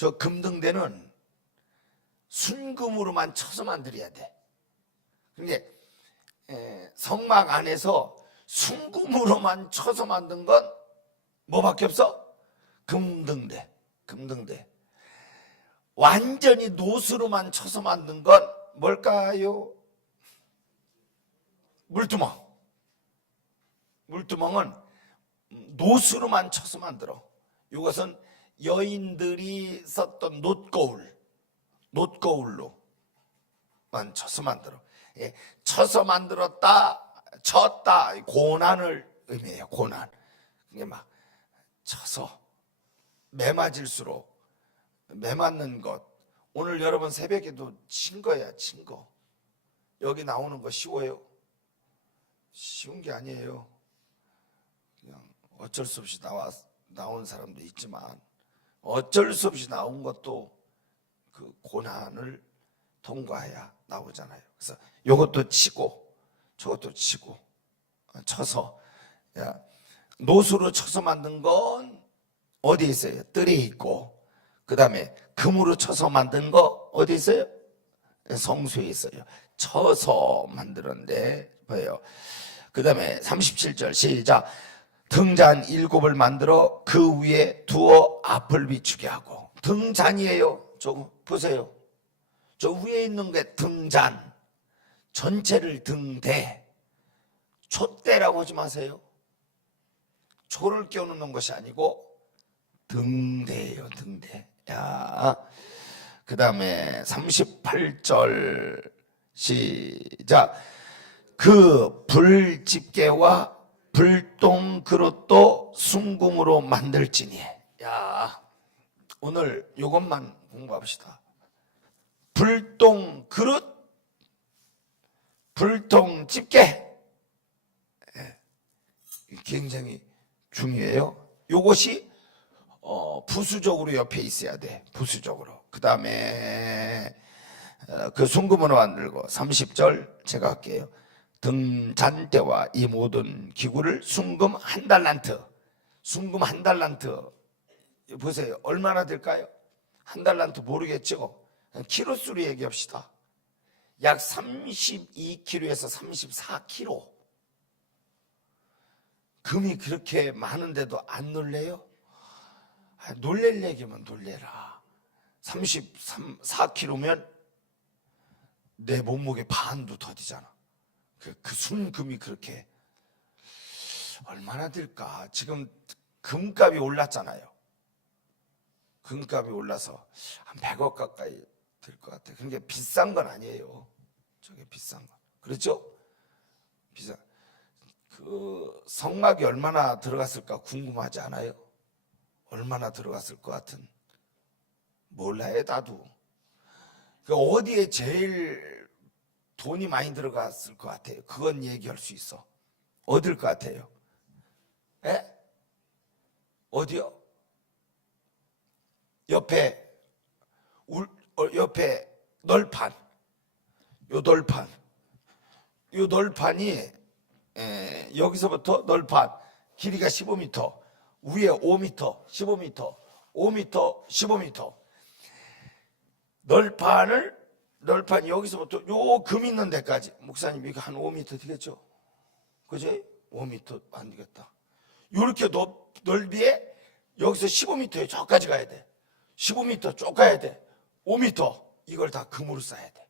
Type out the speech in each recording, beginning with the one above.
저 금등대는 순금으로만 쳐서 만들어야 돼. 근데 성막 안에서 순금으로만 쳐서 만든 건 뭐밖에 없어? 금등대. 금등대. 완전히 노수로만 쳐서 만든 건 뭘까요? 물두멍. 물두멍은 노수로만 쳐서 만들어. 이것은 여인들이 썼던 놋거울로만 쳐서 만들어. 예, 쳐서 만들었다, 쳤다, 고난을 의미해요. 고난. 이게 막 쳐서 매맞을수록 매맞는 것. 오늘 여러분 새벽에도 친 거야, 친 거. 여기 나오는 거 쉬워요? 쉬운 게 아니에요. 그냥 어쩔 수 없이 나온 사람도 있지만 어쩔 수 없이 나온 것도 그 고난을 통과해야 나오잖아요. 그래서 이것도 치고 저것도 치고 쳐서, 노수로 쳐서 만든 건 어디 있어요? 뜰에 있고, 그 다음에 금으로 쳐서 만든 거 어디 있어요? 성수에 있어요. 쳐서 만들었는데 뭐예요? 그 다음에 37절 시작. 등잔 7을 만들어 그 위에 두어 앞을 비추게 하고. 등잔이에요. 저 보세요. 저 위에 있는 게 등잔. 전체를 등대. 촛대라고 하지 마세요. 초를 끼워놓는 것이 아니고 등대예요. 등대. 그 다음에 38절 시작. 그 불집게와 불똥 그릇도 순금으로 만들지니. 오늘 이것만 공부합시다. 불똥 그릇, 불똥 집게. 굉장히 중요해요. 이것이 부수적으로 옆에 있어야 돼. 부수적으로. 그 다음에 그 순금으로 만들고 30절 제가 할게요. 등잔대와 이 모든 기구를 순금 1달란트. 순금 1달란트. 보세요. 얼마나 될까요? 1달란트 모르겠죠? 키로수로 얘기합시다. 약 32kg에서 34kg. 금이 그렇게 많은데도 안 놀래요? 놀랄 얘기면 놀래라. 34kg면 내 몸무게 반도 더디잖아. 그 순금이 그렇게 얼마나 될까? 지금 금값이 올랐잖아요. 금값이 올라서 한 100억 가까이 될 것 같아요. 그러니까 비싼 건 아니에요. 저게 비싼 건. 그렇죠? 비싼. 그 성막이 얼마나 들어갔을까 궁금하지 않아요? 얼마나 들어갔을 것 같은. 몰라요, 나도. 그 어디에 제일 돈이 많이 들어갔을 것 같아요? 그건 얘기할 수 있어. 어딜 것 같아요? 에? 어디요? 옆에 널판. 요 널판이 여기서부터 널판 길이가 15m, 위에 5m, 15m, 5m, 15m. 널판이 여기서부터 요 금 있는 데까지. 목사님 이거 한 5m 되겠죠? 그지? 5m 안 되겠다. 요렇게 넓이에 여기서 15m에 저까지 가야 돼. 15m 쭉 가야 돼. 5m. 이걸 다 금으로 쌓아야 돼.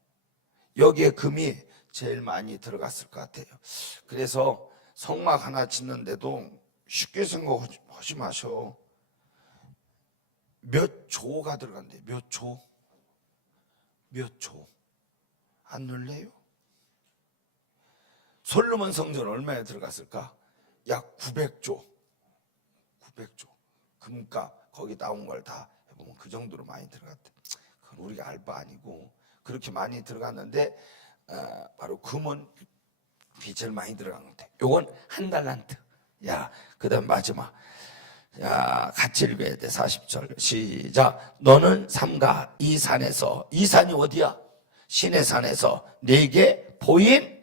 여기에 금이 제일 많이 들어갔을 것 같아요. 그래서 성막 하나 짓는데도 쉽게 생각하지 마셔. 몇 조가 들어간대. 몇 조? 몇 조? 안 놀래요? 솔로몬 성전 얼마에 들어갔을까? 약 900조. 900조. 금값 거기 나온 걸 다 해보면 그 정도로 많이 들어갔대. 그건 우리가 알 바 아니고 그렇게 많이 들어갔는데 바로 금은 제일 많이 들어간 것 같아. 요건 1달란트. 그 다음 마지막. 같이 읽어야 돼. 40절 시작. 너는 삼가 이 산에서, 이 산이 어디야? 신의 산에서 네게 보인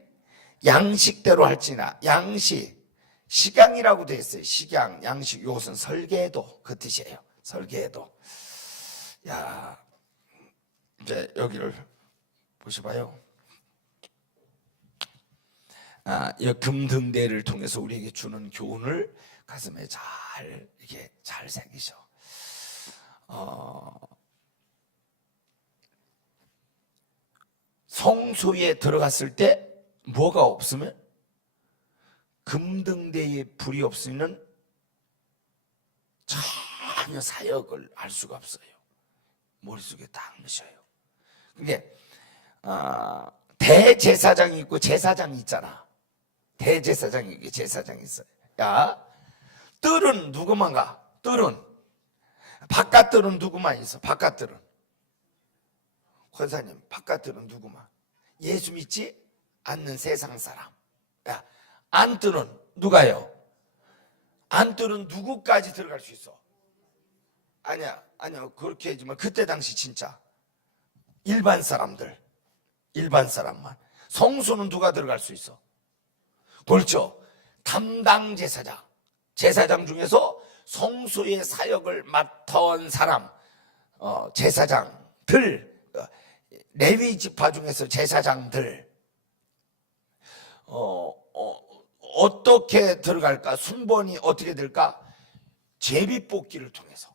양식대로 할지나. 양식, 식양이라고 돼 있어요. 식양, 양식. 이것은 설계도 그 뜻이에요. 설계도. 야, 이제 여기를 보셔봐요. 이 금등대를 통해서 우리에게 주는 교훈을 가슴에 이렇게 잘 새기셔. 성소에 들어갔을 때 뭐가 없으면, 금등대에 불이 없으면 전혀 사역을 할 수가 없어요. 머릿속에 딱 넣으셔요. 그게 대제사장이 있고 제사장이 있잖아. 대제사장이 있고 제사장이 있어요. 야, 뜰은 누구만 가? 뜰은 바깥뜰은 누구만 있어? 바깥뜰은 권사님, 바깥뜰은 누구만? 예수 믿지 않는 세상 사람. 야, 안뜰은 누가요? 안뜰은 누구까지 들어갈 수 있어? 아니야 그렇게 하지만 그때 당시 진짜 일반 사람들, 일반 사람만. 성소는 누가 들어갈 수 있어? 그렇죠. 담당 제사장, 제사장 중에서 성소의 사역을 맡아온 사람, 제사장들, 레위 지파 중에서 제사장들 어떻게 들어갈까? 순번이 어떻게 될까? 제비뽑기를 통해서,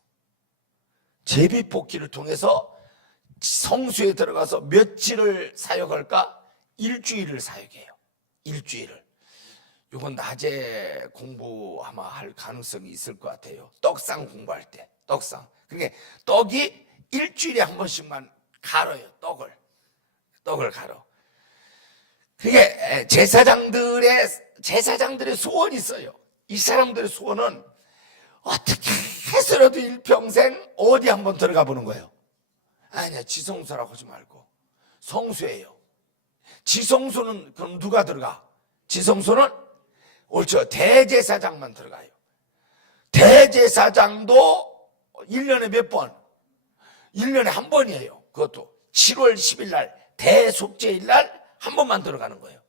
제비뽑기를 통해서 성수에 들어가서 며칠을 사역할까? 일주일을 사역해요. 일주일을. 이건 낮에 공부 아마 할 가능성이 있을 것 같아요. 떡상 공부할 때, 떡상. 그러니까 떡이 일주일에 한 번씩만 갈아요. 떡을 갈아. 그게 제사장들의 소원이 있어요. 이 사람들의 소원은 어떻게 해서라도 일평생 어디 한번 들어가 보는 거예요. 아니야, 지성소라고 하지 말고 성소예요. 지성소는 그럼 누가 들어가? 지성소는 옳죠, 대제사장만 들어가요. 대제사장도 1년에 몇 번? 1년에 한 번이에요. 그것도 7월 10일 날 대속죄일 날 한 번만 들어가는 거예요.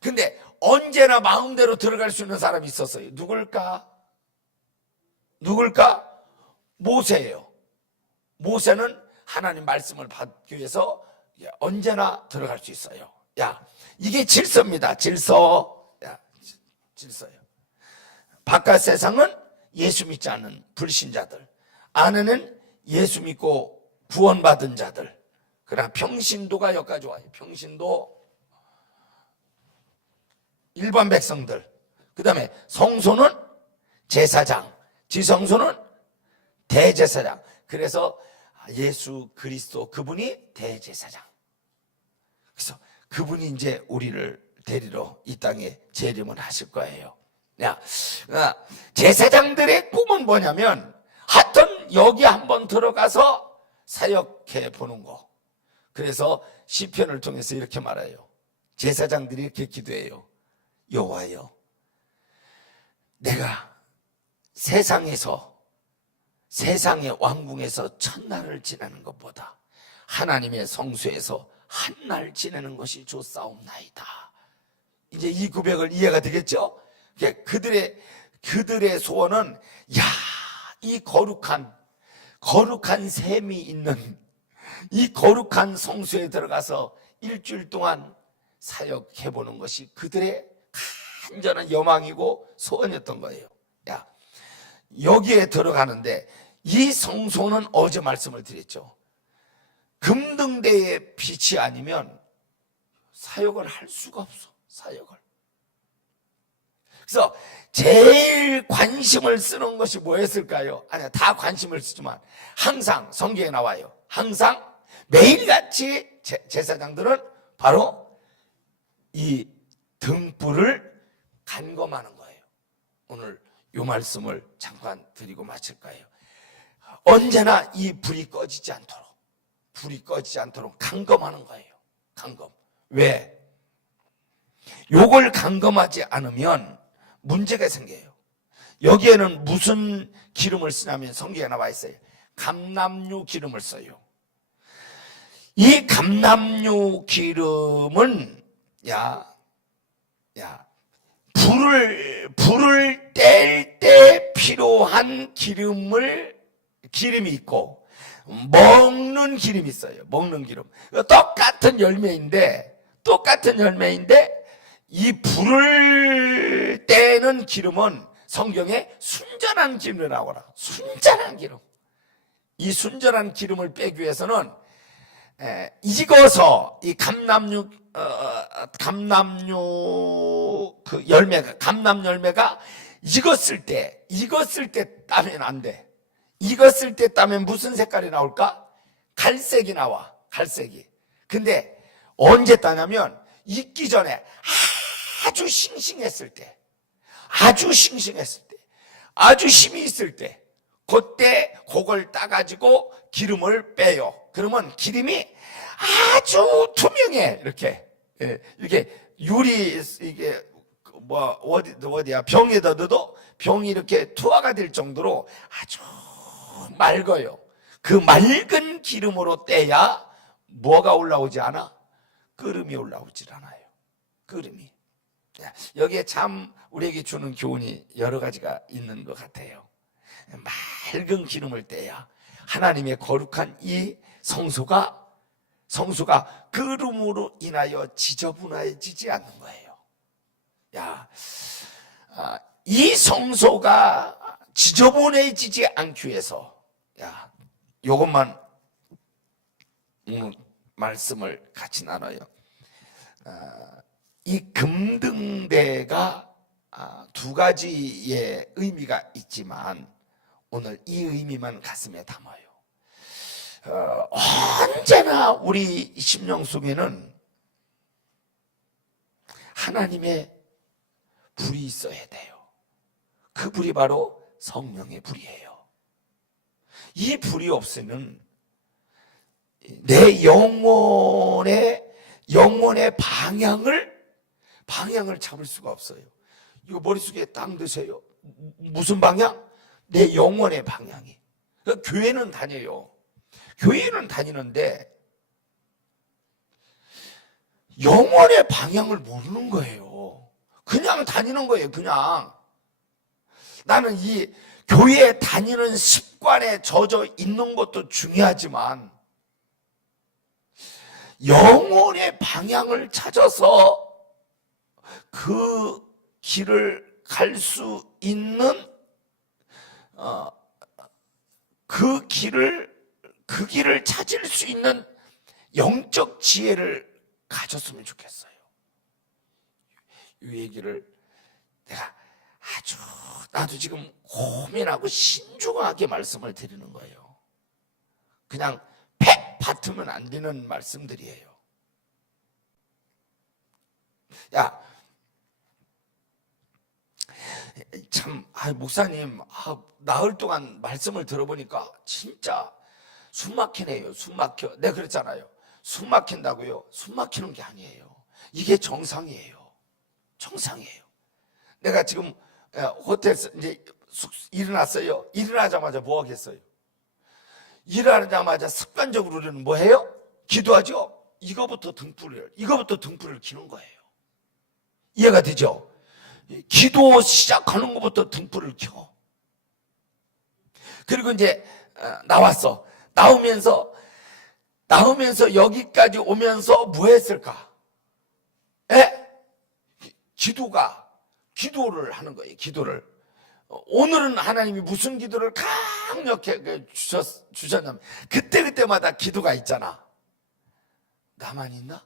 근데 언제나 마음대로 들어갈 수 있는 사람이 있었어요. 누굴까? 모세예요. 모세는 하나님 말씀을 받기 위해서 언제나 들어갈 수 있어요. 야, 이게 질서입니다. 질서. 야, 질서예요. 바깥 세상은 예수 믿지 않는 불신자들, 안에는 예수 믿고 구원받은 자들. 그러나 평신도가 여기까지 와요. 평신도, 일반 백성들. 그 다음에 성소는 제사장, 지성소는 대제사장. 그래서 예수 그리스도, 그분이 대제사장. 그래서 그분이 이제 우리를 데리러 이 땅에 재림을 하실 거예요. 제사장들의 꿈은 뭐냐면 하여튼 여기 한번 들어가서 사역해 보는 거. 그래서 시편을 통해서 이렇게 말해요. 제사장들이 이렇게 기도해요. 여호와여, 내가 세상의 왕궁에서 첫날을 지내는 것보다 하나님의 성소에서 한날 지내는 것이 좋사옵나이다. 이제 이 고백을 이해가 되겠죠? 그들의 소원은, 이 거룩한 샘이 있는 이 거룩한 성소에 들어가서 일주일 동안 사역해보는 것이 그들의 간절한 여망이고 소원이었던 거예요. 여기에 들어가는데, 이 성소는 어제 말씀을 드렸죠. 금등대의 빛이 아니면 사역을 할 수가 없어. 사역을. 그래서 제일 관심을 쓰는 것이 뭐였을까요? 아니야, 다 관심을 쓰지만 항상 성경에 나와요. 항상 매일같이 제사장들은 바로 이 등불을 간검하는 거예요. 오늘 이 말씀을 잠깐 드리고 마칠 거예요. 언제나 이 불이 꺼지지 않도록 간검하는 거예요. 간검. 왜? 요걸 간검하지 않으면 문제가 생겨요. 여기에는 무슨 기름을 쓰냐면 성경에 나와 있어요. 감람류 기름을 써요. 이 감람류 기름은 불을 뗄 때 필요한 기름이 있고, 먹는 기름이 있어요. 먹는 기름. 똑같은 열매인데 이 불을 떼는 기름은 성경에 순전한 기름이 나오라. 순전한 기름. 이 순전한 기름을 빼기 위해서는 익어서 이 감람류 그 열매가, 감람 열매가 익었을 때 따면 안 돼. 익었을 때 따면 무슨 색깔이 나올까? 갈색이 나와. 갈색이. 근데 언제 따냐면 익기 전에 아주 싱싱했을 때, 아주 힘이 있을 때, 그때 그걸 따가지고 기름을 빼요. 그러면 기름이 아주 투명해. 이렇게 유리, 이게 어디야, 병에다 넣어도 병이 이렇게 투하가 될 정도로 아주 맑아요. 그 맑은 기름으로 떼야 뭐가 올라오지 않아? 끓음이 올라오질 않아요. 끓음이. 여기에 참 우리에게 주는 교훈이 여러 가지가 있는 것 같아요. 맑은 기름을 떼야 하나님의 거룩한 이 성소가 끓음으로 인하여 지저분해지지 않는 거예요. 이 성소가 지저분해지지 않기 위해서 요것만 말씀을 같이 나눠요. 이 금등대가 두 가지의 의미가 있지만 오늘 이 의미만 가슴에 담아요. 언제나 우리 심령 속에는 하나님의 불이 있어야 돼요. 그 불이 바로 성령의 불이에요. 이 불이 없으면 내 영혼의 방향을 잡을 수가 없어요. 이거 머릿속에 딱 드세요. 무슨 방향? 내 영혼의 방향이. 그러니까 교회는 다녀요. 교회는 다니는데 영혼의 방향을 모르는 거예요. 그냥 다니는 거예요. 그냥. 나는 이 교회에 다니는 습관에 젖어 있는 것도 중요하지만 영혼의 방향을 찾아서 그 길을 갈 수 있는 그 길을 찾을 수 있는 영적 지혜를 가졌으면 좋겠어요. 이 얘기를 내가 나도 지금 고민하고 신중하게 말씀을 드리는 거예요. 그냥 팩 받으면 안 되는 말씀들이에요. 목사님, 나흘 동안 말씀을 들어보니까 진짜 숨 막히네요. 숨 막혀. 내가 그랬잖아요. 숨 막힌다고요? 숨 막히는 게 아니에요. 이게 정상이에요. 정상이에요. 내가 지금 호텔에서 이제 일어났어요. 일어나자마자 뭐 하겠어요? 일어나자마자 습관적으로 우리는 뭐 해요? 기도하죠? 이거부터 등불을 켜는 거예요. 이해가 되죠? 기도 시작하는 것부터 등불을 켜. 그리고 이제 나왔어. 나오면서 여기까지 오면서 뭐 했을까? 기도를 하는 거예요. 기도를. 오늘은 하나님이 무슨 기도를 강력하게 주셨냐면 그때마다 기도가 있잖아. 나만 있나?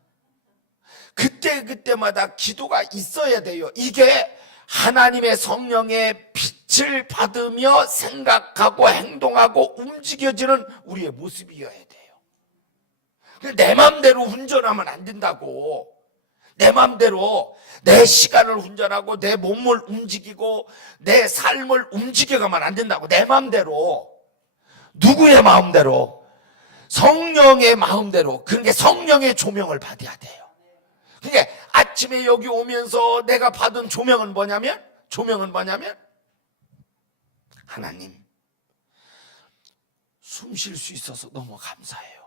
그때마다 기도가 있어야 돼요. 이게 하나님의 성령의 빛을 받으며 생각하고 행동하고 움직여지는 우리의 모습이어야 돼요. 내 맘대로 운전하면 안 된다고. 내 맘대로 내 시간을 운전하고 내 몸을 움직이고 내 삶을 움직여가면 안 된다고. 내 맘대로. 누구의 마음대로? 성령의 마음대로. 그러니까 성령의 조명을 받아야 돼요. 그러니까 아침에 여기 오면서 내가 받은 조명은 뭐냐면 하나님, 숨 쉴 수 있어서 너무 감사해요.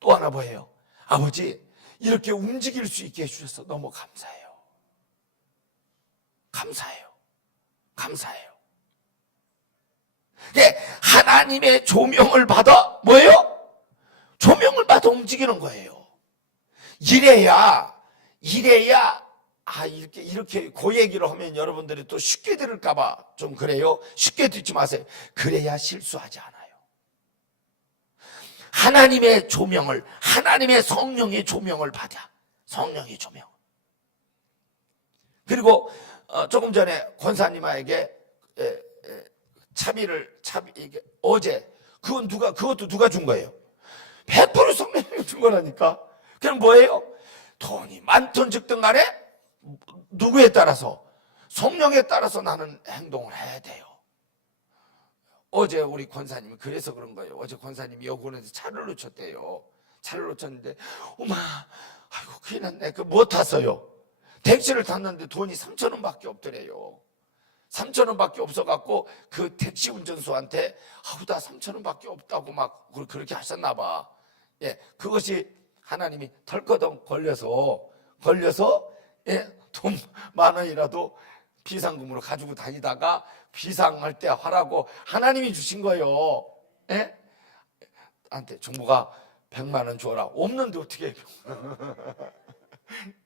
또 하나 뭐예요? 아버지, 이렇게 움직일 수 있게 해주셔서 너무 감사해요. 감사해요. 그러니까 하나님의 조명을 받아 뭐예요? 조명을 받아 움직이는 거예요. 이래야 이렇게 그 얘기를 하면 여러분들이 또 쉽게 들을까봐 좀 그래요. 쉽게 듣지 마세요. 그래야 실수하지 않아요. 하나님의 조명을, 하나님의 성령의 조명을 받아. 성령의 조명. 그리고 조금 전에 권사님에게 이게 어제 그것도 누가 준 거예요? 100% 성령님이 준 거라니까. 그럼 뭐예요? 돈이 많든 적든 간에 누구에 따라서, 성령에 따라서 나는 행동을 해야 돼요. 어제 우리 권사님이 그래서 그런 거예요. 어제 권사님이 여군에서 차를 놓쳤대요. 차를 놓쳤는데 어마, 아이고 큰일 났네. 뭐 탔어요? 택시를 탔는데 돈이 3,000원 밖에 없더래요. 3,000원 밖에 없어갖고 그 택시 운전수한테 나 3,000원 밖에 없다고 막 그렇게 하셨나 봐. 예, 그것이 하나님이 털거덩 걸려서 돈 10,000원이라도 비상금으로 가지고 다니다가 비상할 때 하라고 하나님이 주신 거예요. 예? 한테 정부가 100만 원 줘라. 없는데 어떻게 해요?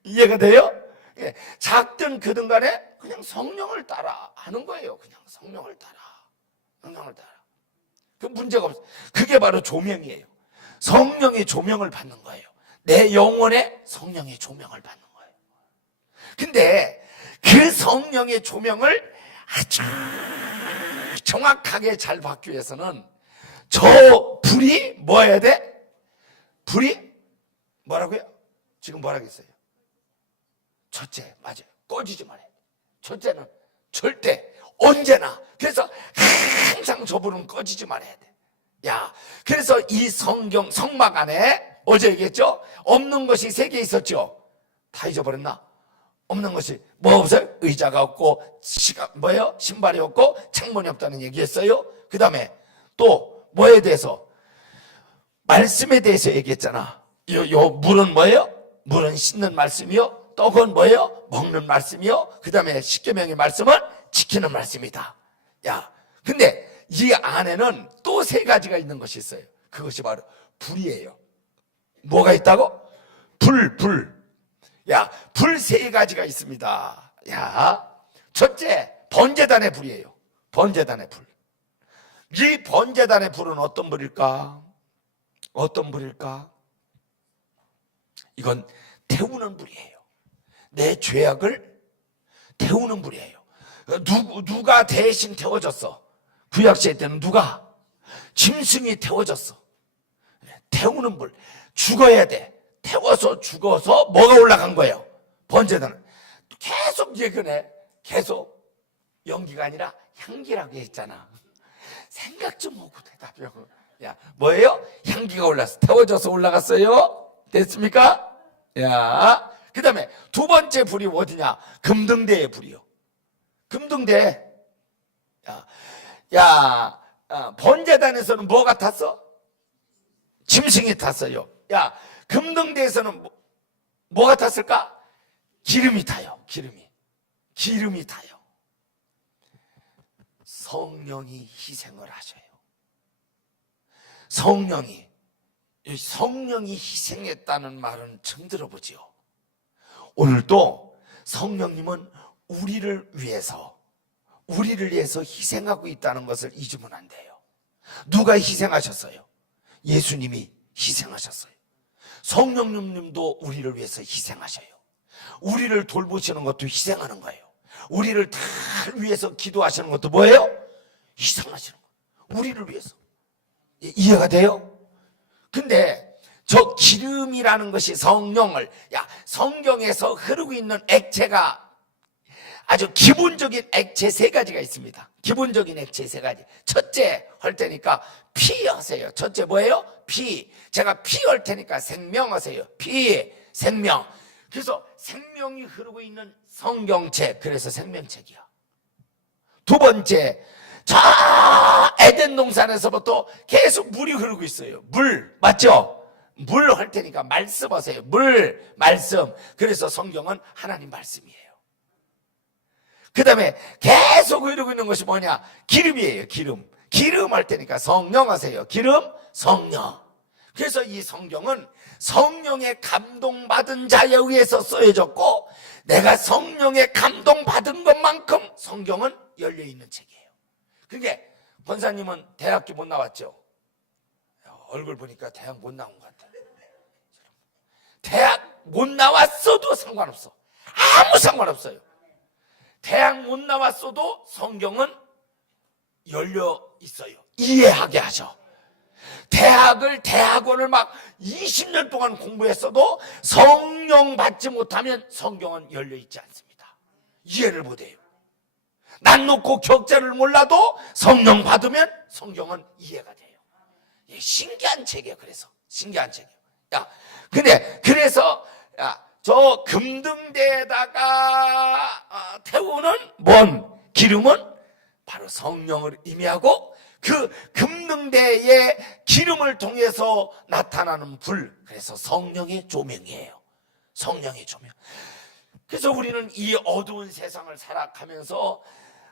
이해가 돼요? 예, 작든 크든 간에 그냥 성령을 따라 하는 거예요. 그냥 성령을 따라. 그 문제가 없어요. 그게 바로 조명이에요. 성령의 조명을 받는 거예요. 내 영혼에 성령의 조명을 받는 거예요. 근데 그 성령의 조명을 아주 정확하게 잘 받기 위해서는 저 불이 뭐 해야 돼? 불이 뭐라고요? 지금 뭐라고 했어요? 첫째, 맞아요. 꺼지지 말아야 돼. 첫째는 절대, 언제나. 그래서 항상 저 불은 꺼지지 말아야 돼. 야, 그래서 이 성막 안에 어제 얘기했죠? 없는 것이 3개 있었죠? 다 잊어버렸나? 없는 것이 뭐 없어요? 의자가 없고 신발이 없고 창문이 없다는 얘기했어요. 그 다음에 또 뭐에 대해서? 말씀에 대해서 얘기했잖아. 요 물은 뭐예요? 물은 씻는 말씀이요. 떡은 뭐예요? 먹는 말씀이요. 그 다음에 십계명의 말씀은 지키는 말씀이다. 야, 근데 이 안에는 또 3가지가 있는 것이 있어요. 그것이 바로 불이에요. 뭐가 있다고? 불. 야, 불 3가지가 있습니다. 야, 첫째, 번제단의 불이에요. 번제단의 불. 이 번제단의 불은 어떤 불일까? 어떤 불일까? 이건 태우는 불이에요. 내 죄악을 태우는 불이에요. 누가 대신 태워졌어? 구약시대 때는 누가? 짐승이 태워졌어. 태우는 불. 죽어야 돼. 태워서 죽어서 뭐가 올라간 거예요? 번제단은 계속 얘기네. 계속 연기가 아니라 향기라고 했잖아. 생각 좀 하고 대답하고. 야, 뭐예요? 향기가 올랐어. 태워져서 올라갔어요. 됐습니까? 야, 그 다음에 2번째 불이 어디냐? 금등대의 불이요. 금등대. 번제단에서는 뭐가 탔어? 짐승이 탔어요. 야, 금등대에서는 뭐가 탔을까? 기름이 타요. 기름이 타요. 성령이 희생을 하셔요. 성령이 희생했다는 말은 처음 들어보지요. 오늘도 성령님은 우리를 위해서 희생하고 있다는 것을 잊으면 안 돼요. 누가 희생하셨어요? 예수님이 희생하셨어요. 성령님도 우리를 위해서 희생하셔요. 우리를 돌보시는 것도 희생하는 거예요. 우리를 다 위해서 기도하시는 것도 뭐예요? 희생하시는 거예요. 우리를 위해서. 이해가 돼요? 근데 저 기름이라는 것이 성령을, 성경에서 흐르고 있는 액체가 아주 기본적인 액체 3가지가 있습니다. 기본적인 액체 3가지. 첫째 할 테니까 피 하세요. 첫째 뭐예요? 피. 제가 피 할 테니까 생명 하세요. 피, 생명. 그래서 생명이 흐르고 있는 성경책. 그래서 생명책이야. 2번째, 저 에덴 동산에서부터 계속 물이 흐르고 있어요. 물, 맞죠? 물 할 테니까 말씀 하세요. 물, 말씀. 그래서 성경은 하나님 말씀이에요. 그 다음에 계속 흐르고 있는 것이 뭐냐? 기름이에요. 기름. 기름 할 테니까 성령 하세요. 기름, 성령. 그래서 이 성경은 성령의 감동받은 자에 의해서 쓰여졌고, 내가 성령의 감동받은 것만큼 성경은 열려있는 책이에요. 그게 권사님은 대학교 못 나왔죠? 얼굴 보니까 대학 못 나온 것 같아요. 대학 못 나왔어도 상관없어. 아무 상관없어요. 대학 못 나왔어도 성경은 열려 있어요. 이해하게 하죠. 대학원을 막 20년 동안 공부했어도 성령 받지 못하면 성경은 열려 있지 않습니다. 이해를 못해요. 난 놓고 격자를 몰라도 성령 받으면 성경은 이해가 돼요. 신기한 책이에요. 그래서 신기한 책이에요. 그래서 저 금등대에다가 태우는 뭔 기름은 바로 성령을 의미하고, 그 금등대의 기름을 통해서 나타나는 불, 그래서 성령의 조명이에요. 성령의 조명. 그래서 우리는 이 어두운 세상을 살아가면서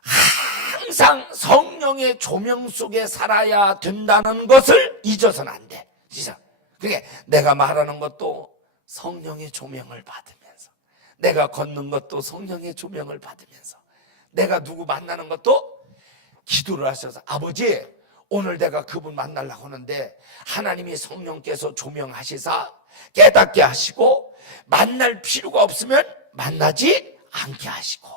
항상 성령의 조명 속에 살아야 된다는 것을 잊어서는 안 돼. 진짜. 그게 내가 말하는 것도 성령의 조명을 받으면서, 내가 걷는 것도 성령의 조명을 받으면서, 내가 누구 만나는 것도 기도를 하셔서, 아버지 오늘 내가 그분 만나려고 하는데 하나님이 성령께서 조명하시사 깨닫게 하시고, 만날 필요가 없으면 만나지 않게 하시고,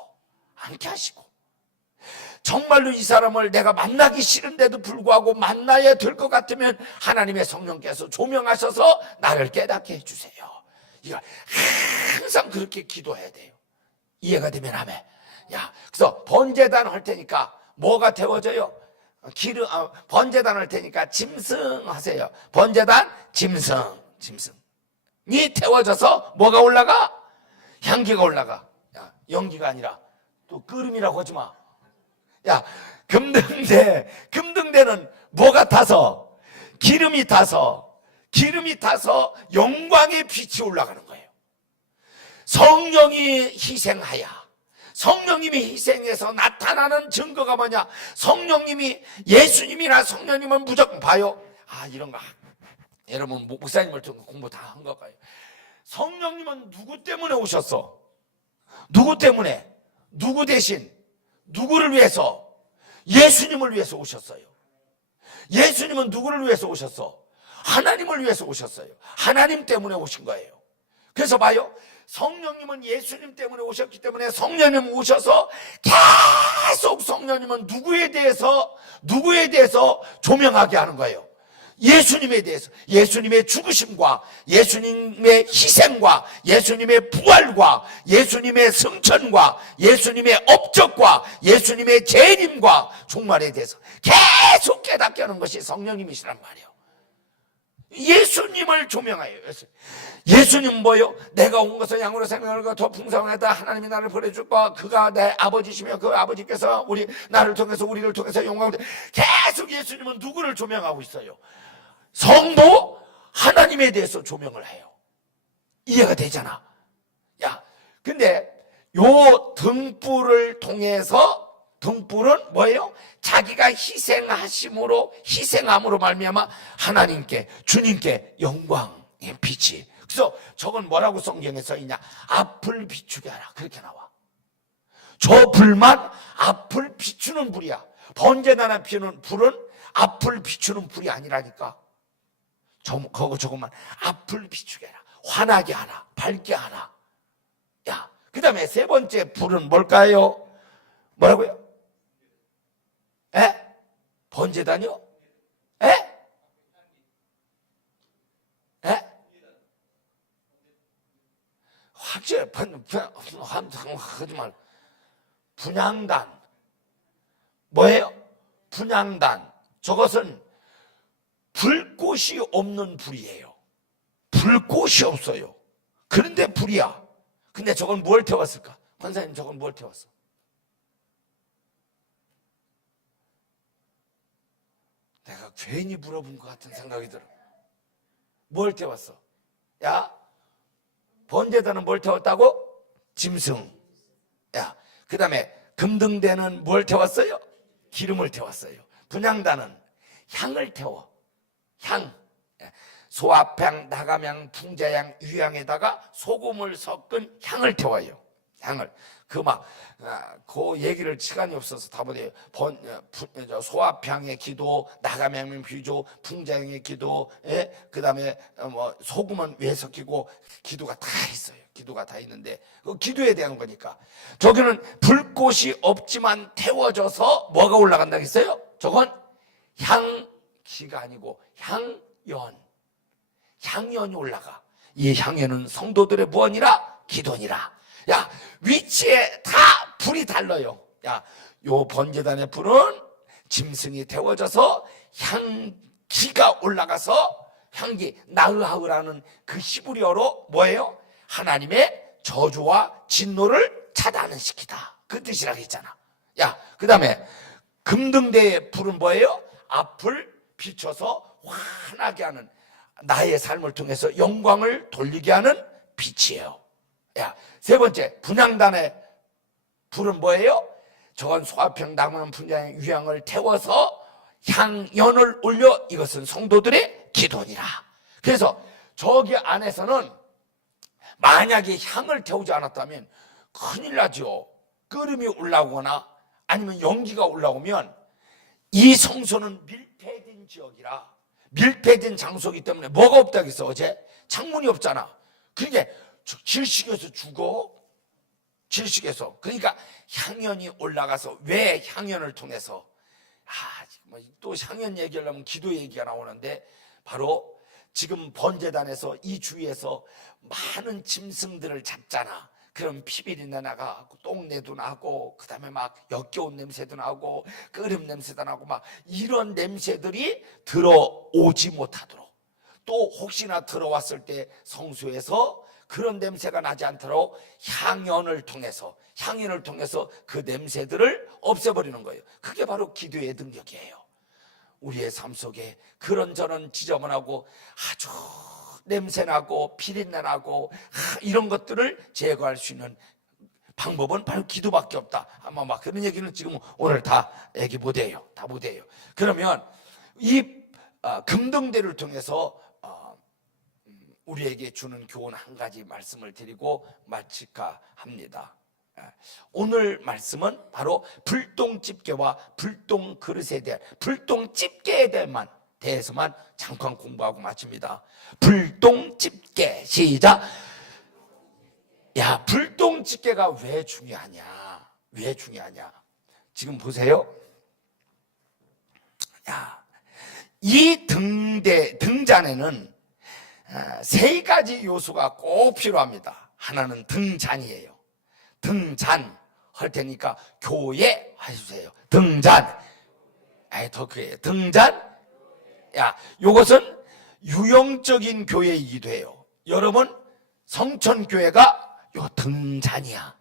정말로 이 사람을 내가 만나기 싫은데도 불구하고 만나야 될 것 같으면 하나님의 성령께서 조명하셔서 나를 깨닫게 해주세요. 이거 항상 그렇게 기도해야 돼요. 이해가 되면 아멘. 그래서 번제단 할 테니까 뭐가 태워져요? 번제단 할 테니까 짐승 하세요. 번제단 짐승이 태워져서 뭐가 올라가? 향기가 올라가. 연기가 아니라 또 끓음이라고 하지 마. 금등대는 뭐가 타서? 기름이 타서 영광의 빛이 올라가는 거예요. 성령이 희생하여, 성령님이 희생해서 나타나는 증거가 뭐냐? 성령님이, 예수님이나 성령님은 무조건 봐요. 이런 거 여러분 목사님을 통해 공부 다 한 거예요. 성령님은 누구 때문에 오셨어? 누구 때문에? 누구 대신? 누구를 위해서? 예수님을 위해서 오셨어요. 예수님은 누구를 위해서 오셨어? 하나님을 위해서 오셨어요. 하나님 때문에 오신 거예요. 그래서 봐요, 성령님은 예수님 때문에 오셨기 때문에 성령님 오셔서 계속 성령님은 누구에 대해서 조명하게 하는 거예요. 예수님에 대해서, 예수님의 죽으심과 예수님의 희생과 예수님의 부활과 예수님의 승천과 예수님의 업적과 예수님의 재림과 종말에 대해서 계속 깨닫게 하는 것이 성령님이시란 말이에요. 예수님을 조명하여. 예수님 뭐요? 내가 온 것은 양으로 생명을 더 풍성하다. 하나님이 나를 보내줄 거, 그가 내 아버지시며 그 아버지께서 나를 통해서 우리를 통해서 영광을. 계속 예수님은 누구를 조명하고 있어요? 성도 하나님에 대해서 조명을 해요. 이해가 되잖아. 근데 요 등불을 통해서, 등불은 뭐예요? 자기가 희생함으로 말미암아 하나님께, 주님께 영광의 빛이. 그래서 저건 뭐라고 성경에 써 있냐? 앞을 비추게 하라, 그렇게 나와. 저 불만 앞을 비추는 불이야. 번제단에 피우는 불은 앞을 비추는 불이 아니라니까. 저것만 앞을 비추게 하라, 환하게 하라, 밝게 하라. 그 다음에 세 번째 불은 뭘까요? 뭐라고요? 번제단이요? 확실히 하지 말. 분향단 뭐예요? 분향단, 저것은 불꽃이 없는 불이에요. 불꽃이 없어요. 그런데 불이야. 근데 저건 뭘 태웠을까? 권사님, 저건 뭘 태웠어? 내가 괜히 물어본 것 같은 생각이 들어. 뭘 태웠어? 번제단은 뭘 태웠다고? 짐승. 그 다음에 금등대는 뭘 태웠어요? 기름을 태웠어요. 분향단은 향을 태워. 향. 소합향, 나감향, 풍자향, 유향에다가 소금을 섞은 향을 태워요. 향을. 그 얘기를 시간이 없어서 다 못해요. 소합향의 기도, 나감향의 비조, 풍자향의 기도, 그 다음에 소금은 왜 섞이고, 기도가 다 있어요. 기도가 다 있는데, 그 기도에 대한 거니까. 저기는 불꽃이 없지만 태워져서 뭐가 올라간다고 했어요? 저건 향기가 아니고 향연. 향연이 올라가. 이 향연은 성도들의 무언이라? 기도니라. 야, 위치에 다 불이 달라요. 야, 요 번제단의 불은 짐승이 태워져서 향기가 올라가서 향기, 나으하으라는 그 히브리어로 뭐예요? 하나님의 저주와 진노를 차단시키다. 그 뜻이라고 했잖아. 야, 그 다음에 금등대의 불은 뭐예요? 앞을 비춰서 환하게 하는, 나의 삶을 통해서 영광을 돌리게 하는 빛이에요. 야, 세 번째, 분향단의 불은 뭐예요? 저건 소합향, 나감, 분향, 유향을 태워서 향연을 올려. 이것은 성도들의 기도니라. 그래서 저기 안에서는 만약에 향을 태우지 않았다면 큰일 나죠. 끓음이 올라오거나 아니면 연기가 올라오면, 이 성소는 밀폐된 지역이라, 밀폐된 장소이기 때문에 뭐가 없다고 했어? 어제 창문이 없잖아. 그러니까 질식해서 죽어. 질식해서. 그러니까 향연이 올라가서, 왜 향연을 통해서, 또 향연 얘기하려면 기도 얘기가 나오는데, 바로 지금 번제단에서 이 주위에서 많은 짐승들을 잡잖아. 그럼 피비린내 나고 똥내도 나고, 그 다음에 막 역겨운 냄새도 나고 끓음 냄새도 나고, 막 이런 냄새들이 들어오지 못하도록, 또 혹시나 들어왔을 때 성소에서 그런 냄새가 나지 않도록 향연을 통해서 그 냄새들을 없애버리는 거예요. 그게 바로 기도의 능력이에요. 우리의 삶 속에 그런저런 지저분하고 아주 냄새나고 비린내나고 이런 것들을 제거할 수 있는 방법은 바로 기도밖에 없다. 아마 막 그런 얘기는 지금 오늘 다 얘기 못해요. 다 못해요. 그러면 이 금등대를 통해서 우리에게 주는 교훈 한 가지 말씀을 드리고 마칠까 합니다. 오늘 말씀은 바로 불똥집게와 불똥그릇에 대한, 불똥집게에 대해서만 잠깐 공부하고 마칩니다. 불똥집게, 시작. 야, 불똥집게가 왜 중요하냐? 왜 중요하냐? 지금 보세요. 야, 이 등잔에는 세 가지 요소가 꼭 필요합니다. 하나는 등잔이에요. 등잔 할 테니까 교회 해주세요. 등잔. 더 그래요. 등잔. 야, 요것은 유형적인 교회이기도 해요. 여러분, 성천교회가 요 등잔이야.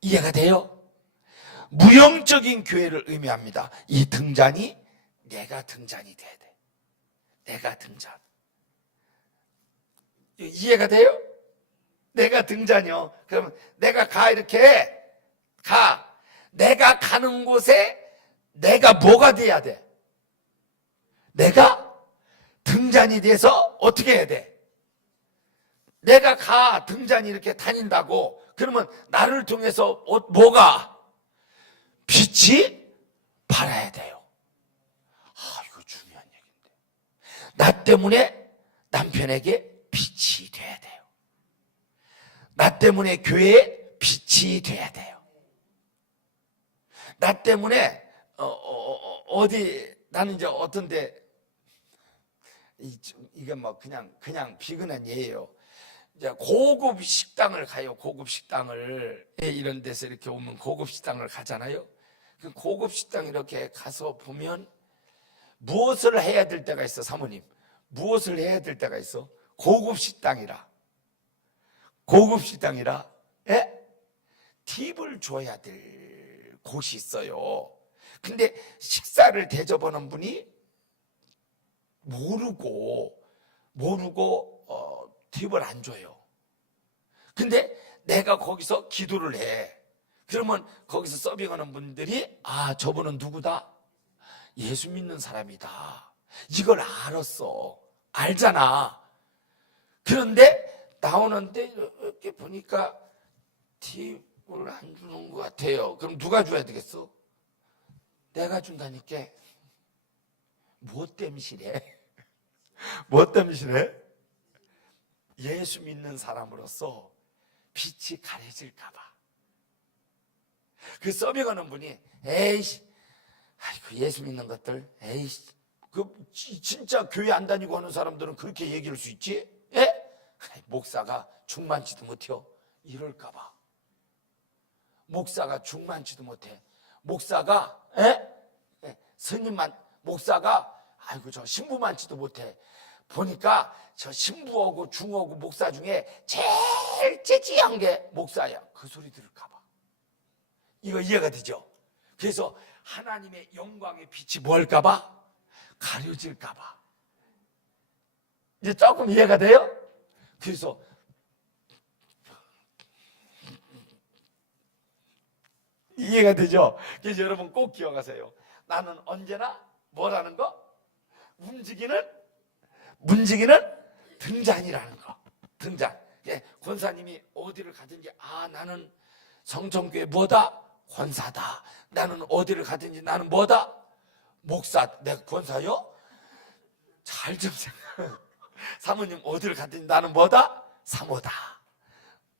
이해가 돼요? 무형적인 교회를 의미합니다. 이 등잔이 내가 등잔이 돼야 돼. 내가 등잔. 이해가 돼요? 내가 등잔이요. 그럼 내가 이렇게 가. 내가 가는 곳에 내가 뭐가 돼야 돼? 내가 등잔이 돼서 어떻게 해야 돼? 내가 등잔이 이렇게 다닌다고, 그러면 나를 통해서 뭐가? 빛이 발해야 돼요. 이거 중요한 얘기인데. 나 때문에 남편에게 빛이 돼야 돼요. 나 때문에 교회에 빛이 돼야 돼요. 나 때문에 나는 이제 어떤데, 이게 뭐 그냥 비근한 예예요. 이제 고급 식당을 가요. 고급 식당을, 이런 데서 이렇게 오면 고급 식당을 가잖아요. 그 고급 식당 이렇게 가서 보면 무엇을 해야 될 때가 있어. 사모님, 무엇을 해야 될 때가 있어? 고급 식당이라 팁을 줘야 될 곳이 있어요. 근데 식사를 대접하는 분이 모르고 팁을 안 줘요. 근데 내가 거기서 기도를 해. 그러면 거기서 서빙하는 분들이 저분은 누구다? 예수 믿는 사람이다. 이걸 알았어. 알잖아. 그런데 나오는데 이렇게 보니까 팁을 안 주는 것 같아요. 그럼 누가 줘야 되겠어? 내가 준다니까. 뭐 때문이래? 뭐 때문이래? 예수 믿는 사람으로서 빛이 가려질까 봐. 그 서빙하는 분이 에이씨, 아이고 예수 믿는 것들, 에이씨, 진짜 교회 안 다니고 하는 사람들은 그렇게 얘기할 수 있지? 예? 목사가 중만치도 못해요. 이럴까 봐. 목사가 중만치도 못해. 목사가 스님만 목사가 아이고 저 신부만치도 못해. 보니까 저 신부하고 중하고 목사 중에 제일 찌찌한 게 목사야. 그 소리 들을까 봐. 이거 이해가 되죠? 그래서 하나님의 영광의 빛이 뭘까 봐? 가려질까 봐. 이제 조금 이해가 돼요? 그래서 이해가 되죠? 그래서 여러분 꼭 기억하세요. 나는 언제나 뭐라는 거? 움직이는 등잔이라는 거. 등잔. 권사님이 어디를 가든지 나는 성전교회 뭐다? 권사다. 나는 어디를 가든지 나는 뭐다? 목사. 내가 권사요? 잘 좀 생각. 사모님 어디를 가든지 나는 뭐다? 사모다.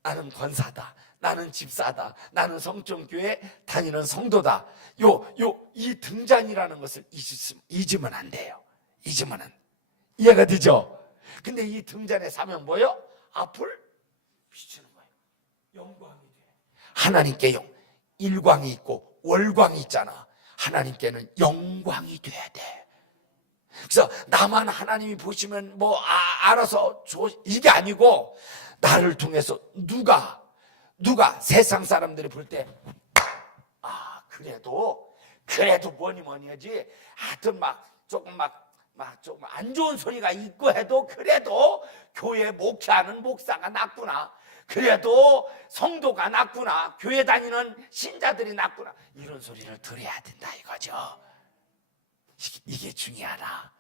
나는 권사다. 나는 집사다. 나는 성전교회 다니는 성도다. 이 등잔이라는 것을 잊으면 안 돼요. 잊으면은 이해가 되죠? 근데 이 등잔에 사면 뭐요? 앞을 비추는 거예요. 영광이 돼. 하나님께 일광이 있고 월광이 있잖아. 하나님께는 영광이 돼야 돼. 그래서 나만 하나님이 보시면 알아서 이게 아니고 나를 통해서 누가 세상 사람들이 볼 때 그래도 뭐니 하지. 하여튼 조금 안 좋은 소리가 있고 해도 그래도 교회 목회하는 목사가 낫구나. 그래도 성도가 낫구나. 교회 다니는 신자들이 낫구나. 이런 소리를 들어야 된다 이거죠. 이게 중요하다.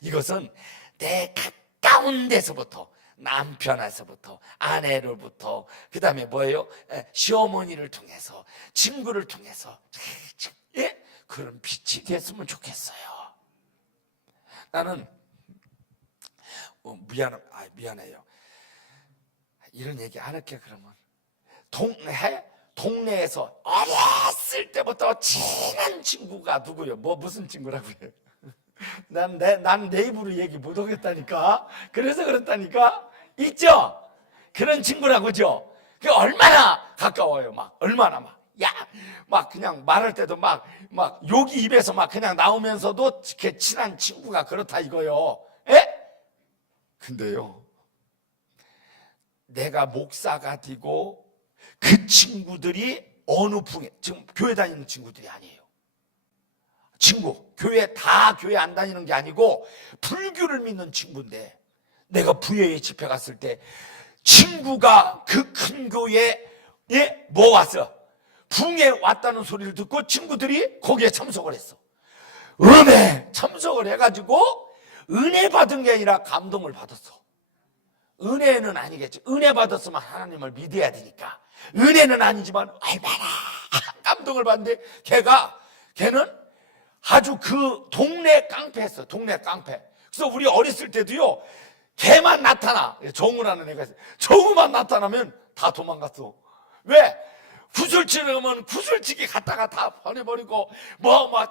이것은 내 가까운 데서부터, 남편에서부터, 아내로부터, 그 다음에 뭐예요? 시어머니를 통해서, 친구를 통해서 그런 빛이 됐으면 좋겠어요. 나는 미안해요. 이런 얘기 안 할게. 그러면 동네에서 어렸을 때부터 친한 친구가 누구요? 무슨 친구라고 해요? 난 내 입으로 얘기 못 하겠다니까. 그래서 그렇다니까. 있죠? 그런 친구라고죠. 그 얼마나 가까워요. 얼마나 그냥 말할 때도 욕이 입에서 그냥 나오면서도 이렇게 친한 친구가 그렇다 이거요. 근데요, 내가 목사가 되고 그 친구들이 어느 풍에, 지금 교회 다니는 친구들이 아니에요. 교회 안 다니는 게 아니고 불교를 믿는 친구인데, 내가 부여의 집회 갔을 때 친구가 그 큰 교회에 왔어. 붕에 왔다는 소리를 듣고 친구들이 거기에 참석을 했어. 은혜 참석을 해가지고 은혜 받은 게 아니라 감동을 받았어. 은혜는 아니겠지. 은혜 받았으면 하나님을 믿어야 되니까. 은혜는 아니지만 얼마나 감동을 받는데, 걔는 아주 그 동네 깡패였어. 동네 깡패. 그래서 우리 어렸을 때도요, 걔만 나타나. 정우라는 애가 있어요. 정우만 나타나면 다 도망갔어. 왜? 구슬치기 하면 구슬치기 갖다가 다 버려버리고,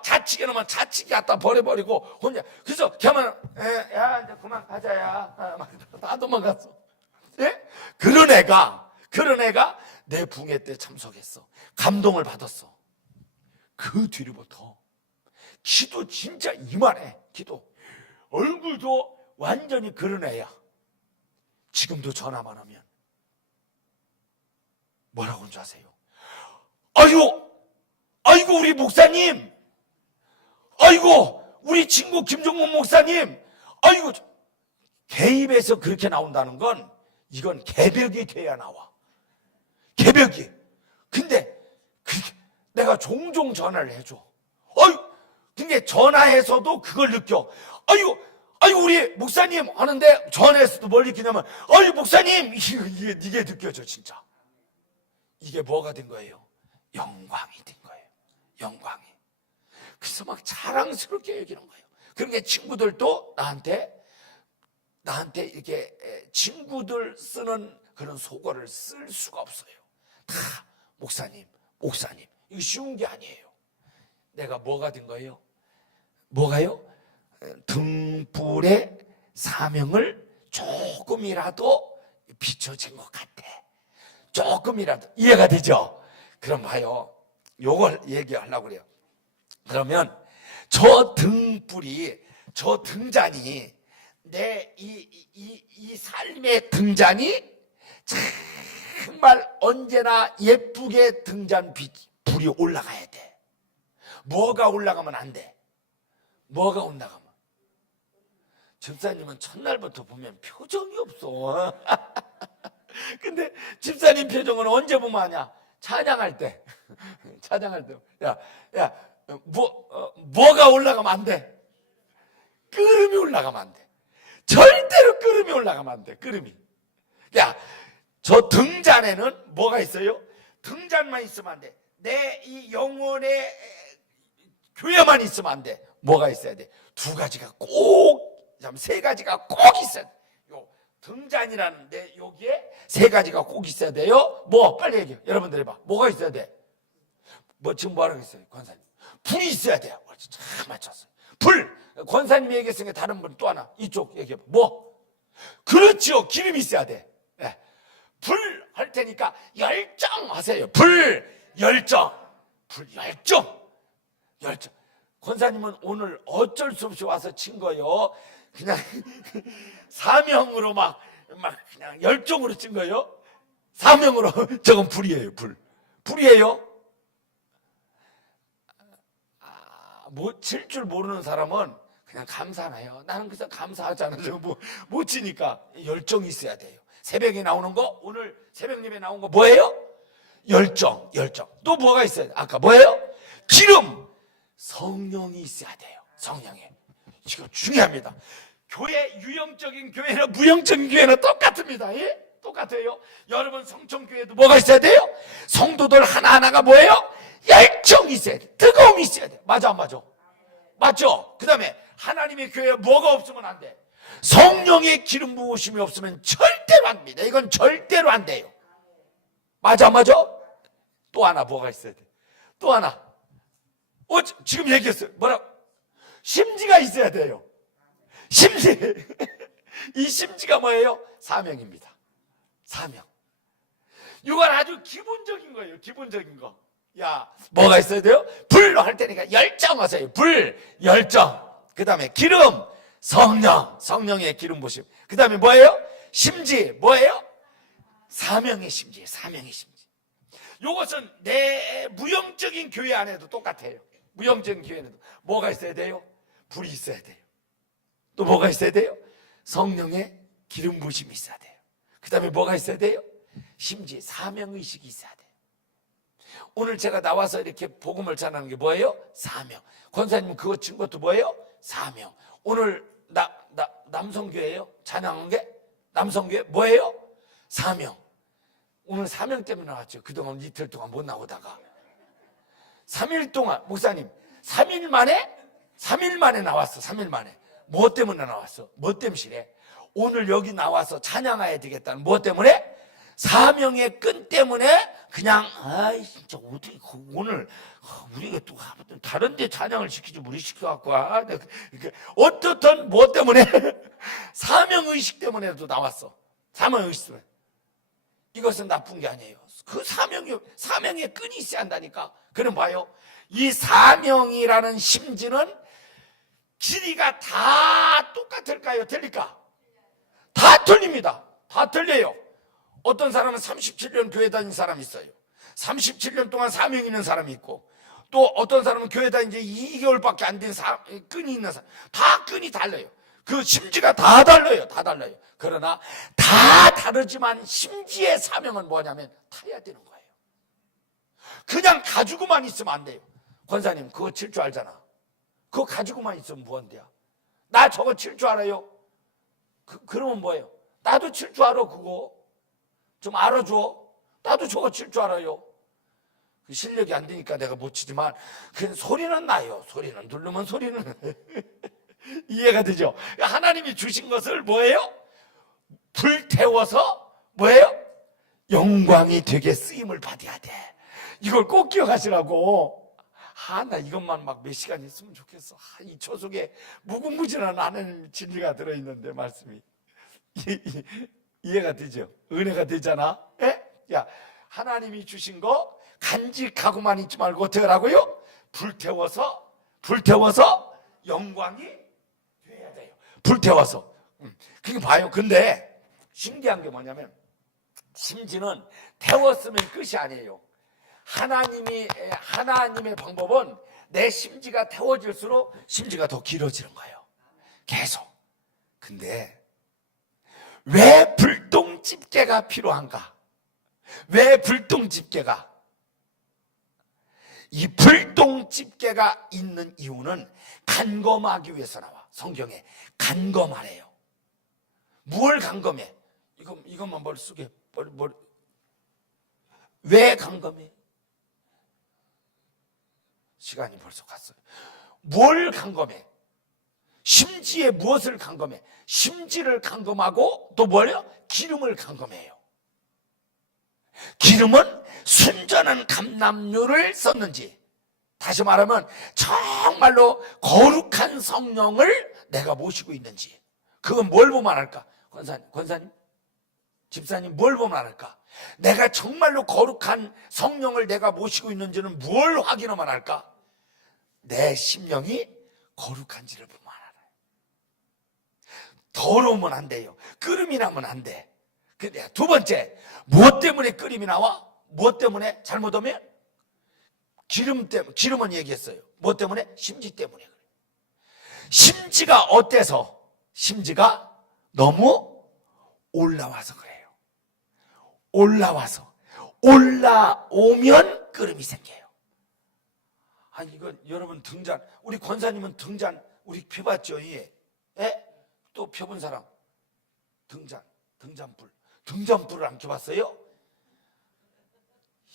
자치기 하면 자치기 갖다 버려버리고, 혼자. 그래서 걔만, 야, 이제 그만 가자야. 다 도망갔어. 예? 그런 애가 내 붕회 때 참석했어. 감동을 받았어. 그 뒤로부터 기도 진짜 이만해. 기도. 얼굴도 완전히 그런 애야. 지금도 전화만 하면 뭐라고 하는 줄 아세요? 아이고 우리 목사님, 아이고 우리 친구 김종문 목사님, 아이고. 개 입에서 그렇게 나온다는 건 이건 개벽이 돼야 나와. 개벽이. 근데 내가 종종 전화를 해줘. 어이, 근데 전화해서도 그걸 느껴. 아유, 우리 목사님 하는데 전화해서도 뭘 느끼냐면, 아유, 목사님! 이게 느껴져, 진짜. 이게 뭐가 된 거예요? 영광이 된 거예요. 영광이. 그래서 막 자랑스럽게 여기는 거예요. 그러니까 친구들도 나한테 이렇게 친구들 쓰는 그런 속어를 쓸 수가 없어요. 다 목사님. 이거 쉬운 게 아니에요. 내가 뭐가 된 거예요? 뭐가요? 등불의 사명을 조금이라도 비춰진 것 같아. 조금이라도. 이해가 되죠? 그럼 봐요. 요걸 얘기하려고 그래요. 그러면 저 등불이, 저 등잔이, 내 이 삶의 등잔이 정말 언제나 예쁘게 불이 올라가야 돼. 뭐가 올라가면 안 돼? 뭐가 올라가면? 집사님은 첫날부터 보면 표정이 없어. 근데 집사님 표정은 언제 보면 하냐? 찬양할 때. 뭐가 올라가면 안 돼? 끄름이 올라가면 안 돼. 절대로 끄름이 올라가면 안 돼. 끄름이. 저 등잔에는 뭐가 있어요? 등잔만 있으면 안 돼. 내 이 영혼의 교회만 있으면 안 돼. 뭐가 있어야 돼? 세 가지가 꼭 있어야 돼. 요 등잔이라는데 여기에 세 가지가 꼭 있어야 돼요. 뭐? 빨리 얘기해. 여러분들 해봐. 뭐가 있어야 돼? 지금 뭐라고 했어요? 권사님. 불이 있어야 돼요. 참 맞췄어요. 불. 권사님이 얘기했으니까 다른 분 또 하나. 이쪽 얘기해봐. 뭐? 그렇죠. 기름이 있어야 돼. 네. 불 할 테니까 열정하세요. 열정. 권사님은 오늘 어쩔 수 없이 와서 친 거예요. 그냥 사명으로 막 그냥 열정으로 친 거예요. 사명으로. 저건 불이에요. 불이에요. 뭐 칠 줄 모르는 사람은 그냥 감사나요. 나는 그래서 감사하잖아. 못 치니까 열정이 있어야 돼요. 새벽에 나오는 거, 오늘 새벽 예배 나온 거 뭐예요? 열정. 또 뭐가 있어야 돼? 아까 뭐예요? 기름. 성령이 있어야 돼요. 성령이. 이거 중요합니다. 교회, 유형적인 교회나 무형적인 교회는 똑같습니다. 예? 똑같아요. 여러분 성천교회도 뭐가 있어야 돼요? 성도들 하나하나가 뭐예요? 열정이 있어야 돼. 뜨거움이 있어야 돼. 맞아 안 맞아? 맞죠? 그 다음에 하나님의 교회에 뭐가 없으면 안 돼? 성령의 기름 부으심이 없으면 절대로 안 됩니다. 이건 절대로 안 돼요. 맞아 안 맞아? 또 하나 뭐가 있어야 돼? 또 하나. 지금 얘기했어요. 뭐라고? 심지가 있어야 돼요. 심지. 이 심지가 뭐예요? 사명입니다. 사명. 이건 아주 기본적인 거예요. 기본적인 거. 뭐가 있어야 돼요? 불로 할 테니까 열정하세요. 열정. 그 다음에 기름, 성령의 기름 부심. 그 다음에 뭐예요? 심지, 뭐예요? 사명의 심지. 이것은 내 무형적인 교회 안에도 똑같아요. 무형적인 교회에도 뭐가 있어야 돼요? 불이 있어야 돼요. 또 뭐가 있어야 돼요? 성령의 기름 부심이 있어야 돼요. 그 다음에 뭐가 있어야 돼요? 심지, 사명의식이 있어야 돼요. 오늘 제가 나와서 이렇게 복음을 전하는 게 뭐예요? 사명. 권사님 그거 친 것도 뭐예요? 사명. 오늘 남성교회예요? 찬양한 게? 남성교회 뭐예요? 사명. 오늘 사명 때문에 나왔죠. 그동안 이틀 동안 못 나오다가 3일 동안 목사님 3일 만에 나왔어. 3일 만에. 뭐 때문에 나왔어? 뭐 때문에? 오늘 여기 나와서 찬양해야 되겠다는 뭐 때문에? 사명의 끈 때문에 그냥 진짜 어떻게 오늘 우리가 또 다른 데 찬양을 시키지 우리 시켜갖고 어떻든 뭐 때문에 사명의식 때문에도 나왔어. 사명의식 때문에. 이것은 나쁜 게 아니에요. 그 사명의 끈이 있어야 한다니까. 그럼 봐요. 이 사명이라는 심지는 길이가 다 똑같을까요? 틀릴까? 다 틀립니다. 다 틀려요. 어떤 사람은 37년 교회 다닌 사람이 있어요. 37년 동안 사명 있는 사람이 있고, 또 어떤 사람은 교회 다닌 지 2개월밖에 안 된 끈이 있는 사람. 다 끈이 달라요. 그 심지가 다 달라요. 그러나 다 다르지만 심지의 사명은 뭐냐면 타야 되는 거예요. 그냥 가지고만 있으면 안 돼요. 권사님 그거 칠 줄 알잖아. 그거 가지고만 있으면 무언데야. 나 저거 칠 줄 알아요. 그러면 뭐예요? 나도 칠 줄 알아. 그거 좀 알아줘. 나도 저거 칠 줄 알아요. 실력이 안 되니까 내가 못 치지만 그 소리는 나요. 소리는 누르면 소리는 이해가 되죠? 하나님이 주신 것을 뭐예요? 불태워서 뭐예요? 영광이 되게 쓰임을 받아야 돼. 이걸 꼭 기억하시라고. 나 이것만 막 몇 시간 있으면 좋겠어. 이 초속에 무궁무진한 하나님의 진리가 들어있는데 말씀이 이해가 되죠? 은혜가 되잖아. 에? 야, 하나님이 주신 거 간직하고만 있지 말고 어떻게 하라고요? 불태워서 영광이 돼야 돼요. 불태워서. 그게 봐요. 근데 신기한 게 뭐냐면 심지는 태웠으면 끝이 아니에요. 하나님의 방법은 내 심지가 태워질수록 심지가 더 길어지는 거예요. 계속. 근데 왜 불똥 집게가 필요한가? 왜 불똥 집게가? 이 불똥 집게가 있는 이유는 간검하기 위해서 나와. 성경에 간검하래요. 뭘 간검해? 이것만 머리 속에 왜 간검해? 시간이 벌써 갔어요. 뭘 간검해? 심지에 무엇을 간검해? 심지를 간검하고 또 뭐예요? 기름을 간검해요. 기름은 순전한 감람유를 썼는지, 다시 말하면 정말로 거룩한 성령을 내가 모시고 있는지, 그건 뭘 보면 알까? 권사님, 집사님 뭘 보면 알까? 내가 정말로 거룩한 성령을 내가 모시고 있는지는 뭘 확인하면 알까? 내 심령이 거룩한지를 보면 알아요. 더러우면 안 돼요. 끓음이 나면 안 돼. 근데 두 번째, 무엇 때문에 끓음이 나와? 무엇 때문에? 잘못하면 기름 때문에. 기름은 얘기했어요. 무엇 때문에? 심지 때문에 그래. 심지가 어때서? 심지가 너무 올라와서 그래요. 올라오면 끓음이 생겨요. 이건 여러분 등잔, 우리 권사님은 등잔 우리 펴봤죠? 예? 또 펴본 사람 등잔불을 안 켜봤어요?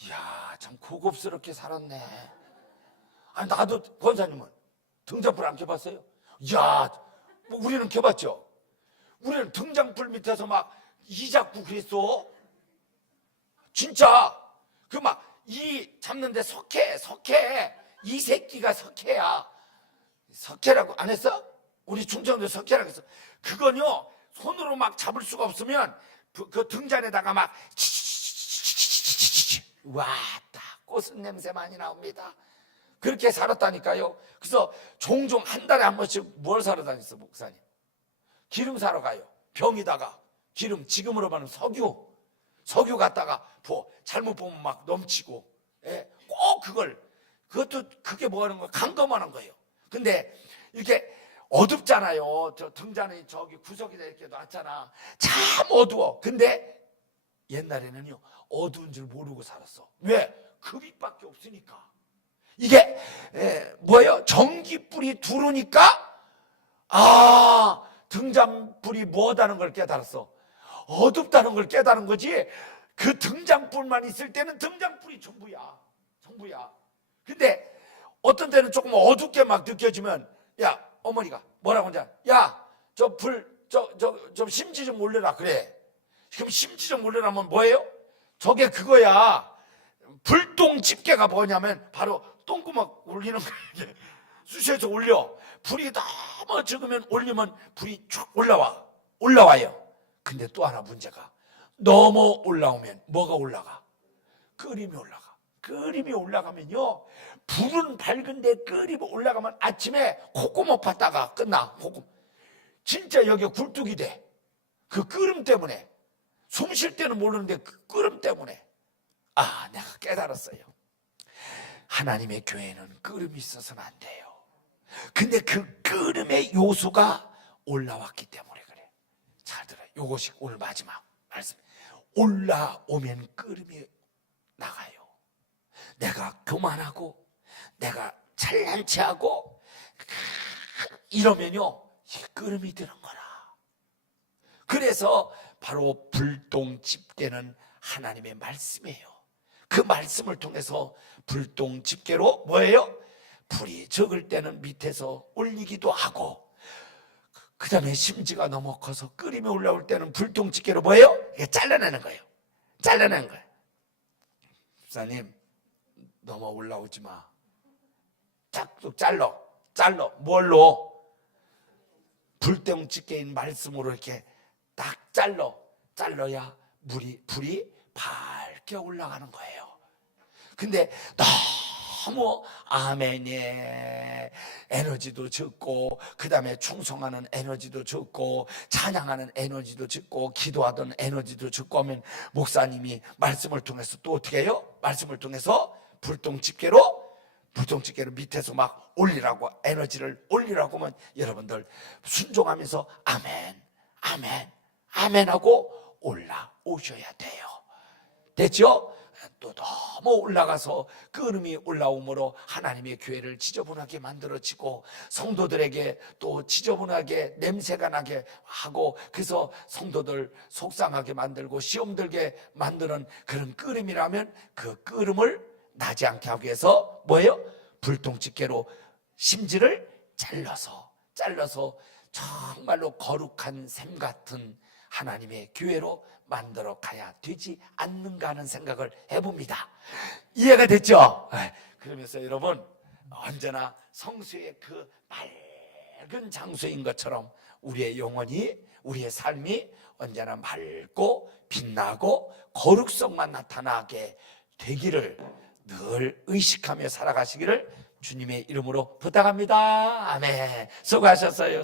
이야, 참 고급스럽게 살았네. 나도 권사님은 등잔불 안 켜봤어요? 이야, 우리는 켜봤죠? 우리는 등잔불 밑에서 막 이 잡고 그랬어. 진짜 그 막 이 잡는데 석회 이 새끼가 석회야. 석회라고 안 했어? 우리 충청도 석회라고 했어. 그건요 손으로 막 잡을 수가 없으면 그 등잔에다가 막 와따 꽃은 냄새 많이 나옵니다. 그렇게 살았다니까요. 그래서 종종 한 달에 한 번씩 뭘 사러 다녔어 목사님? 기름 사러 가요. 병에다가 기름, 지금으로 말하면 석유 갖다가 잘못 보면 막 넘치고, 꼭 그게 뭐 하는 거예요? 간검하는 거예요. 근데 이렇게 어둡잖아요. 저 등잔에 저기 구석에다 이렇게 놨잖아. 참 어두워. 근데 옛날에는요 어두운 줄 모르고 살았어. 왜? 그 빛밖에 없으니까. 이게 뭐예요? 전기불이 들어오니까 등잔불이 뭐하다는 걸 깨달았어. 어둡다는 걸 깨달은 거지. 그 등잔불만 있을 때는 등잔불이 전부야. 근데 어떤 때는 조금 어둡게 막 느껴지면, 야, 어머니가 뭐라고 하냐? 야, 저 심지 좀 올려라. 그래. 그럼 심지 좀 올려라면 뭐예요? 저게 그거야. 불똥 집게가 뭐냐면 바로 똥구멍 올리는 거야. 수시에서 올려. 불이 너무 적으면 올리면 불이 쭉 올라와요. 근데 또 하나 문제가, 너무 올라오면 뭐가 올라가? 끓임이 올라가면요, 불은 밝은데 끓임이 올라가면 아침에 콧구멍 팠다가 끝나. 진짜 여기가 굴뚝이 돼. 그 끓음 때문에. 숨 쉴 때는 모르는데 그 끓음 때문에. 내가 깨달았어요. 하나님의 교회는 끓음이 있어서는 안 돼요. 근데 그 끓음의 요소가 올라왔기 때문에 그래. 잘 들어요. 이것이 오늘 마지막 말씀. 올라오면 끓음이 나가요. 내가 그만하고 내가 잘난 체하고 이러면요 이 끓음이 드는 거라. 그래서 바로 불똥 집게는 하나님의 말씀이에요. 그 말씀을 통해서 불똥 집게로 뭐예요? 불이 적을 때는 밑에서 올리기도 하고, 그 다음에 심지가 너무 커서 끓이며 올라올 때는 불똥 집게로 뭐예요? 이게 잘라내는 거예요. 잘라내는 거예요. 집사님 너무 올라오지 마. 쫙 잘라. 뭘로? 불똥 집게인 말씀으로 이렇게 딱 잘라야 불이 밝게 올라가는 거예요. 근데 너무 아멘의 에너지도 적고, 그 다음에 충성하는 에너지도 적고, 찬양하는 에너지도 적고, 기도하던 에너지도 적고 하면 목사님이 말씀을 통해서 또 어떻게 해요? 말씀을 통해서 불똥 집게로 밑에서 막 올리라고, 에너지를 올리라고 하면 여러분들 순종하면서 아멘 하고 올라오셔야 돼요. 됐죠? 또 너무 올라가서 끓음이 올라오므로 하나님의 교회를 지저분하게 만들어지고, 성도들에게 또 지저분하게 냄새가 나게 하고, 그래서 성도들 속상하게 만들고 시험 들게 만드는 그런 끓음이라면, 그 끓음을 나지 않게 하기 위해서 뭐예요? 불똥 집게로 심지를 잘라서 정말로 거룩한 샘 같은 하나님의 교회로 만들어 가야 되지 않는가 하는 생각을 해봅니다. 이해가 됐죠? 그러면서 여러분, 언제나 성수의 그 맑은 장소인 것처럼 우리의 영혼이, 우리의 삶이 언제나 맑고 빛나고 거룩성만 나타나게 되기를 늘 의식하며 살아가시기를 주님의 이름으로 부탁합니다. 아멘. 수고하셨어요.